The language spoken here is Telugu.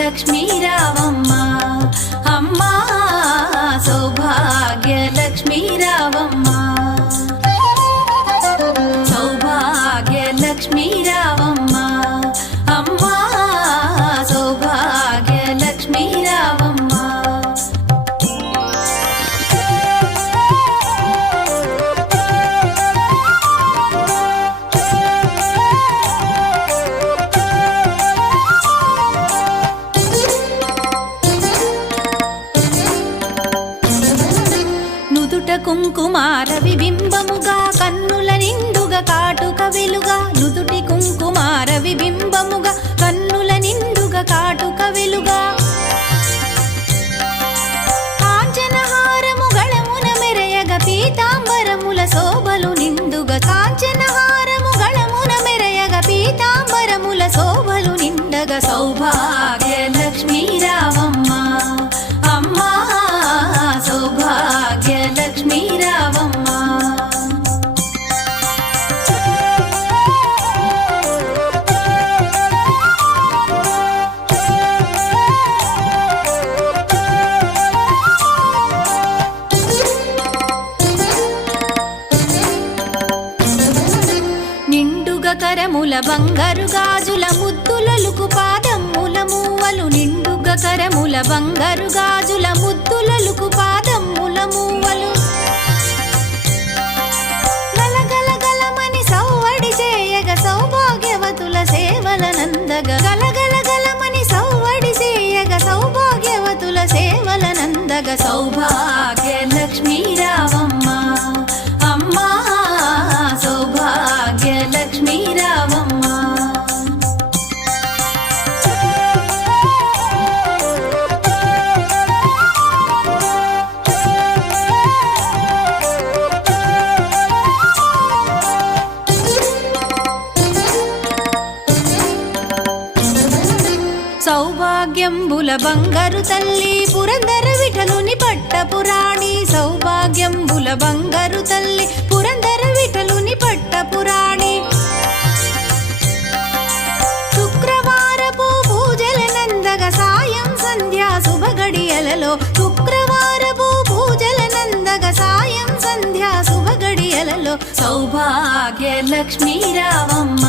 లక్ష్మీ రావమ్మ అమ్మ సౌభాగ్య లక్ష్మీ రావమ్మ సౌభాగ్య లక్ష్మీ రావమ్మ అమ్మ సౌభాగ్య లక్ష్మీ రావమ్మ కుంకుమార విబింబముగా కన్నుల నిండుగా కాటుక వెలుగా నుదుటి కుంకుమార విబింబముగా కన్నుల నిండుగా కాటుక వెలుగా కాంచనహారము గళమున మెరయగ పీతాంబరముల శోభలు నిండుగా కాంచనహారము గళమున మెరయగ పీతాంబరముల శోభలు నిండగా సౌభాగ్య లక్ష్మీ రావమ్మ అమ్మా సౌభాగ్య లక్ష్మీ రావమ్మ నిండుగా కరముల బంగారు గాజుల ముద్దులలుకు పాదమ్ముల మూవలు నిండుగా కరముల బంగారు గాజుల ముద్దులలుకు పాదమ్ముల మూవలు గలగలగలమని సౌవడి చేయగ సౌభాగ్యవతుల సేవల నందగ గలగలగలమని సౌవడి చేయగ సౌభాగ్యవతుల సేవల నందగ సౌభాగ్య లక్ష్మీ రావమ్మ అమ్మా సౌభాగ్య లక్ష్మీ రావమ్మ సౌభాగ్యంబుల బంగారు తల్లి పురందర విఠలుని పట్టపురాణి సౌభాగ్యంబుల బంగారు తల్లి పురందర విఠలుని పట్టపురాణి శుక్రవారపు పూజల నందగ సాయం సంధ్యా శుభగడియలలో శుక్రవారపు పూజల నందగ సాయం సంధ్యా శుభగడియలలో సౌభాగ్య లక్ష్మీ రావమ్మ